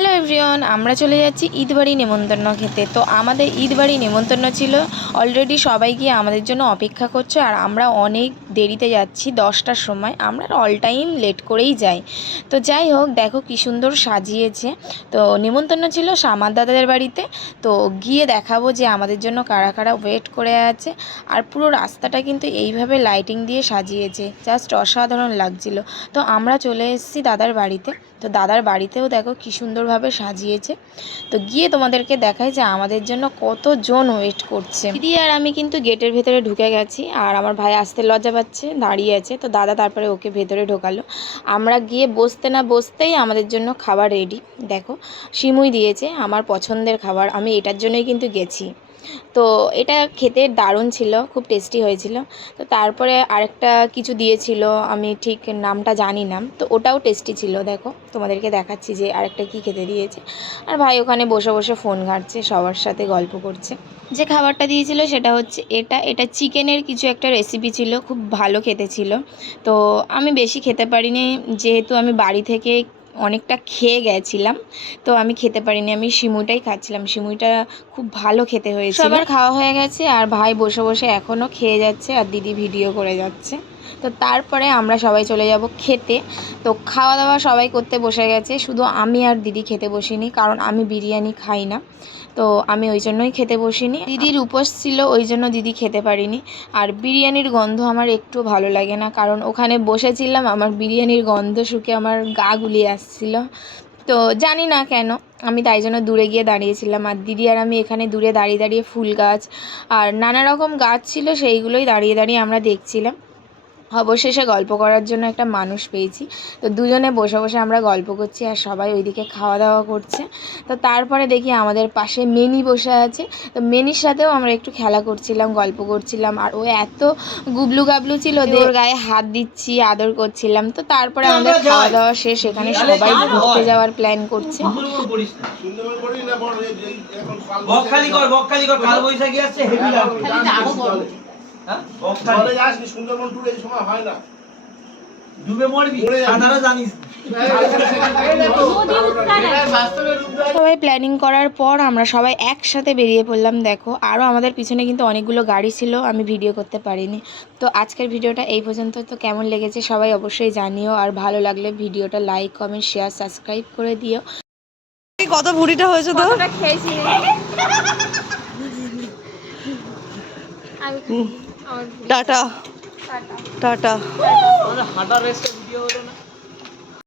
Hello everyone, আমরা চলে যাচ্ছি ঈদবাড়ি নেমন্তন্ন খেতে। তো আমাদের ঈদবাড়ি নেমন্তন্ন ছিল, অলরেডি সবাই গিয়ে আমাদের জন্য অপেক্ষা করছে। আর আমরা অনেক দেরিতে যাচ্ছি, 10টার সময়। আমরা অল টাইম লেট করেই যাই। তো যাই হোক, দেখো কী সুন্দর সাজিয়েছে। তো নেমন্তন্ন ছিল সামার দাদাদের বাড়িতে। তো গিয়ে দেখাবো যে আমাদের জন্য কারা কারা ওয়েট করে আছে। আর পুরো রাস্তাটা কিন্তু এইভাবে লাইটিং দিয়ে সাজিয়েছে, জাস্ট অসাধারণ লাগছিল। তো আমরা চলে এসেছি দাদার বাড়িতে। তো দাদার বাড়িতেও দেখো কী সুন্দরভাবে সাজিয়েছে। তো গিয়ে তোমাদেরকে দেখাই যে আমাদের জন্য কতজন ওয়েট করছে। দিদি আর আমি কিন্তু গেটের ভেতরে ঢুকে গেছি, আর আমার ভাই আসতে লজ্জা পাচ্ছে, দাঁড়িয়ে আছে। তো দাদা তারপরে ওকে ভেতরে ঢোকালো। আমরা গিয়ে বসতে না বসতেই আমাদের জন্য খাবার রেডি। দেখো সিমুই দিয়েছে, আমার পছন্দের খাবার, আমি এটার জন্যই কিন্তু গেছি। তো এটা খেতে দারুণ ছিল, খুব টেস্টি হয়েছিল। তো তারপরে আরেকটা কিছু দিয়েছিল, আমি ঠিক নামটা জানি না। তো ওটাও টেস্টি ছিল। দেখো তোমাদেরকে দেখাচ্ছি যে আরেকটা কি খেতে দিয়েছে। আর ভাই ওখানে বসে বসে ফোন ঘাঁটছে, সবার সাথে গল্প করছে। যে খাবারটা দিয়েছিল সেটা হচ্ছে এটা চিকেনের কিছু একটা রেসিপি ছিল, খুব ভালো খেতে ছিল। তো আমি বেশি খেতে পারিনি, যেহেতু আমি বাড়ি থেকে অনেকটা খেয়ে গেছিলাম। তো আমি খেতে পারিনি, আমি সিমুইটাই খাচ্ছিলাম। সিমুইটা খুব ভালো খেতে হয়েছিল। সবার খাওয়া হয়ে গেছে, আর ভাই বসে বসে এখনও খেয়ে যাচ্ছে, আর দিদি ভিডিও করে যাচ্ছে। তো তারপরে আমরা সবাই চলে যাব খেতে। তো খাওয়া দাওয়া সবাই করতে বসে গেছে, শুধু আমি আর দিদি খেতে বসিনি, কারণ আমি বিরিয়ানি খাই না। তো আমি ওই জন্যই খেতে বসিনি। দিদির উপোস ছিল, ওই জন্য দিদি খেতে পারিনি। আর বিরিয়ানির গন্ধ আমার একটু ভালো লাগে না, কারণ ওখানে বসেছিলাম, আমার বিরিয়ানির গন্ধ শুকে আমার গা গুলিয়ে আসছিল। তো জানি না কেন, আমি তাই জন্য দূরে গিয়ে দাঁড়িয়েছিলাম। আর দিদি আর আমি এখানে দূরে দাঁড়িয়ে দাঁড়িয়ে ফুল গাছ আর নানা রকম গাছ ছিল, সেইগুলোই দাঁড়িয়ে দাঁড়িয়ে আমরা দেখছিলাম। অবশেষে গল্প করার জন্য একটা মানুষ পেয়েছি। তো দুজনে বসে বসে আমরা গল্প করছি, আর সবাই ওইদিকে খাওয়া দাওয়া করছে। তো তারপরে দেখি আমাদের পাশে মেনি বসে আছে। তো মেনির সাথেও আমরা একটু খেলা করছিলাম, গল্প করছিলাম। আর ও এত গুবলু গাবলু ছিল, ওর গায়ে হাত দিচ্ছি, আদর করছিলাম। তো তারপরে আমাদের খাওয়া দাওয়া শেষ, এখানে সবাই ঘুরতে যাওয়ার প্ল্যান করছে। সবাই প্ল্যানিং করার পর আমরা সবাই একসাথে বেরিয়ে পড়লাম। দেখো আরও আমাদের পিছনে কিন্তু অনেকগুলো গাড়ি ছিল, আমি ভিডিও করতে পারিনি। তো আজকের ভিডিওটা এই পর্যন্ত। তো কেমন লেগেছে সবাই অবশ্যই জানিও, আর ভালো লাগলে ভিডিওটা লাইক কমেন্ট শেয়ার সাবস্ক্রাইব করে দিও। কত ভুড়িটা হয়েছে তো খেয়েছি টাটা টাটা। হাঁটার রেসটা ভিডিও হলো না।